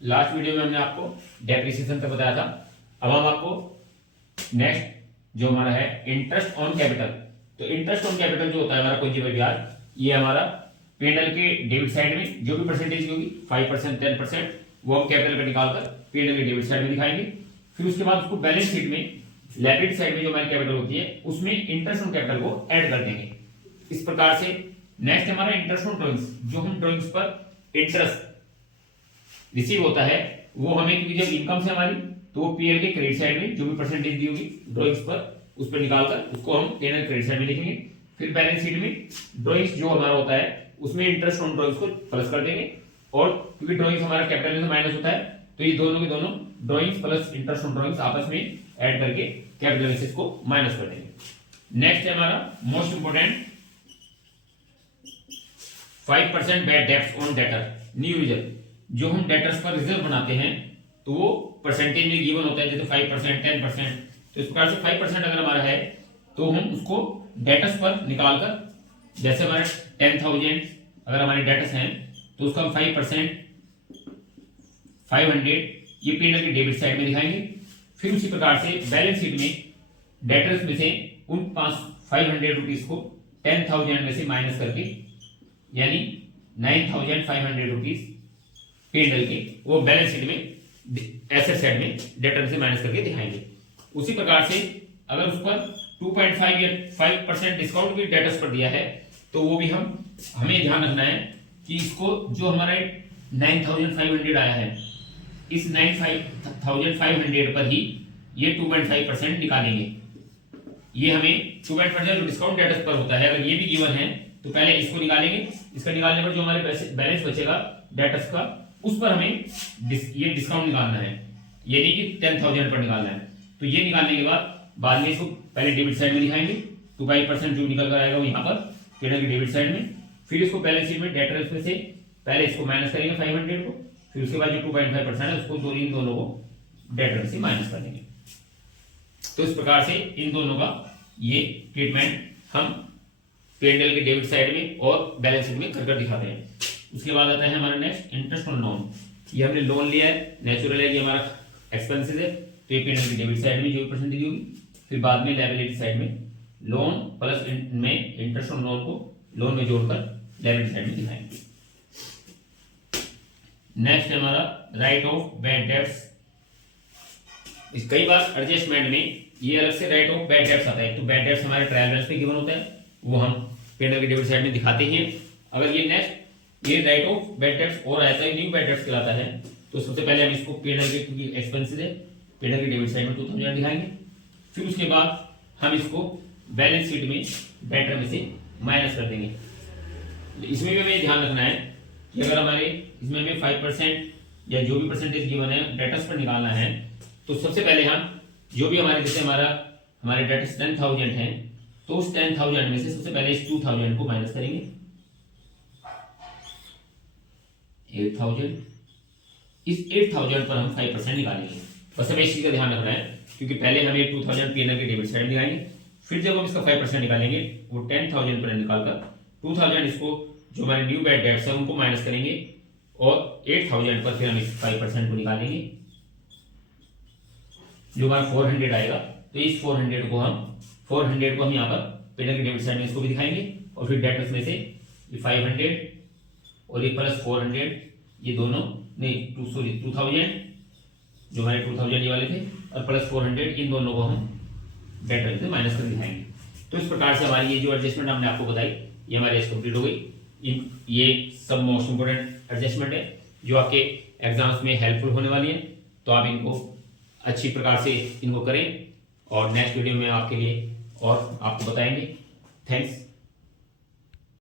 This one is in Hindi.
लास्ट वीडियो में हमने आपको डेप्रिसिएशन तक बताया था। अब हम आपको नेक्स्ट जो हमारा है इंटरेस्ट ऑन कैपिटल, तो इंटरेस्ट ऑन कैपिटल जो होता है हमारा कुंजी ब्याज, ये हमारा P&L के डेबिट साइड में जो भी परसेंटेज होगी 5%, 10%, वो हम कैपिटल का निकालकर P&L के डेबिट साइड में दिखाएंगे। फिर उसके बाद उसको बैलेंस शीट में लायबिलिटी साइड में जो हमारी कैपिटल होती है उसमें इंटरेस्ट ऑन कैपिटल को ऐड कर देंगे। इस प्रकार से नेक्स्ट हमारा इंटरेस्ट ऑन ड्रॉइंग्स, जो हम ड्रॉइंग्स पर इंटरेस्ट रिसीव होता है वो हमें, क्योंकि जब इनकम से हमारी, तो वो P&L के क्रेडिट साइड में जो भी परसेंटेज दी होगी ड्रॉइंग्स पर उस पर निकालकर उसको हम P&L क्रेडिट साइड में लिखेंगे। फिर बैलेंस शीट में ड्रॉइंग्स जो हमारा होता है उसमें इंटरेस्ट ऑन ड्रॉइंग्स को प्लस कर देंगे, और क्योंकि ड्रॉइंग्स हमारा कैपिटल में से माइनस होता है तो ये दोनों के दोनों drawings plus interest on drawings आपस में ऐड करके कैपिटल में से इसको माइनस कर देंगे। नेक्स्ट है हमारा most important 5% bad debts on debtor new reserve. जो हम डेटर्स पर रिजर्व बनाते हैं तो वो परसेंटेज में गिवन होता है, जैसे 5%, 10%। तो इस प्रकार से 5% अगर हमारा है तो हम उसको डेटर्स पर निकालकर, जैसे हमारे 10,000 अगर हमारे डेटर्स हैं तो उसका हम 5% 500 ये P&L की डेबिट साइड में दिखाएंगे। फिर उसी प्रकार से बैलेंस शीट में डेटर्स में से उन 500 रुपीज को 10,000 में से माइनस करके, यानी 9,500 रुपीज P&L के वो बैलेंस शीट में एसेट साइड में डेटर से माइनस करके दिखाएंगे। उसी प्रकार से अगर उस पर 2.5 या 5% डिस्काउंट भी डेटर्स पर दिया है तो वो भी हमें ध्यान रखना है कि इसको जो हमारा 9,500 आया है, इस 9,500 पर ही ये 2.5% निकालेंगे। ये हमें 2.5% जो डिस्काउंट डेटर्स पर होता है, अगर ये भी गिवन है तो पहले इसको निकालेंगे। इसका निकालने पर जो हमारे बैलेंस बचेगा डेटर्स का, उस पर हमें ये डिस्काउंट निकालना है, यानी कि 10,000 पर निकालना है। तो ये निकालने के बाद में इसको पहले डेबिट साइड में दिखाएंगे। 2.5% जो निकल कर आएगा वो यहाँ पर P&L की डेबिट साइड में। फिर इसको बैलेंस शीट में डेटर्स में से पहले इसको माइनस करेंगे 500 को, फिर उसके बाद जो 2.5% है उसको इन दोनों को डेटर से माइनस कर देंगे। तो इस प्रकार से इन दोनों का ये ट्रीटमेंट हम P&L के डेबिट साइड में और बैलेंस शीट में कर दिखाते हैं। उसके बाद आता है हमारा नेक्स्ट इंटरेस्ट ऑन लोन। ये हमने लोन लिया है, नेचुरल है, ये हमारा एक्सपेंसेस है, तो ये P&L की डेबिट साइड में जो भी परसेंटेज होगी। फिर बाद में लायबिलिटी साइड में लोन प्लस में इंटरेस्ट ऑन लोन को लोन में जोड़कर लायबिलिटी साइड में दिखाएंगे। नेक्स्ट है हमारा राइट ऑफ बैड डेब्ट्स। इस कई बार एडजस्टमेंट में ये अलग से राइट ऑफ बैड डेब्ट्स आता है। तो बैड डेब्ट्स हमारे ट्रायल बैलेंस पे गिवन होता है, वो हम P&L की डेबिट साइड में दिखाते हैं। अगर ये नेक्स्ट ये राइट ऑफ बैड डेब्ट्स और आता है न्यू बैड डेब्ट्स कहलाता है, तो सबसे पहले हम इसको P&L के, क्योंकि एक्सपेंसेस है, P&L की डेबिट साइड में 2,000 दिखाएंगे। फिर उसके बाद हम इसको बैलेंस शीट में डेटर में से माइनस कर देंगे। इसमें भी हमें ध्यान रखना है कि अगर हमारे इसमें हमें 5% या जो भी परसेंटेज गिवन है डेटर्स पर निकालना है, तो सबसे पहले हम जो भी हमारे, जैसे हमारे डेटर्स 10,000 हैं, तो उस 10,000 में से सबसे पहले इस 2,000 को माइनस करेंगे। 8,000, इस 8,000 पर हम 5% निकालेंगे। बस हमें इस चीज का ध्यान रखना है, क्योंकि पहले हमें 2,000 P&L की डेबिट साइड दिखाएंगे, फिर जब हम इसका 5% निकालेंगे वो 10,000 पर निकालकर 2,000 इसको जो हमारे न्यू बैड डेट्स है उनको माइनस करेंगे, और 8,000 पर फिर हम इस 5% को निकालेंगे, जो हमारा 400 आएगा। तो इस 400 को हम यहाँ पर P&L की डेबिट साइड में इसको भी दिखाएंगे, और फिर डेटर्स में से ये 500 और ये प्लस 400, ये दोनों नहीं 2,000 जो हमारे 2,000 ये वाले थे, और प्लस 400 इन दोनों को हम डेटर से माइनस कर दिखाएंगे। तो इस प्रकार से हमारी ये जो एडजस्टमेंट हमने आपको बताई ये हमारी कंप्लीट हो गई। ये सब मोस्ट इंपोर्टेंट एडजस्टमेंट है जो आपके एग्जाम्स में हेल्पफुल होने वाली है, तो आप इनको अच्छी प्रकार से इनको करें, और नेक्स्ट वीडियो में आपके लिए और आपको बताएंगे। थैंक्स।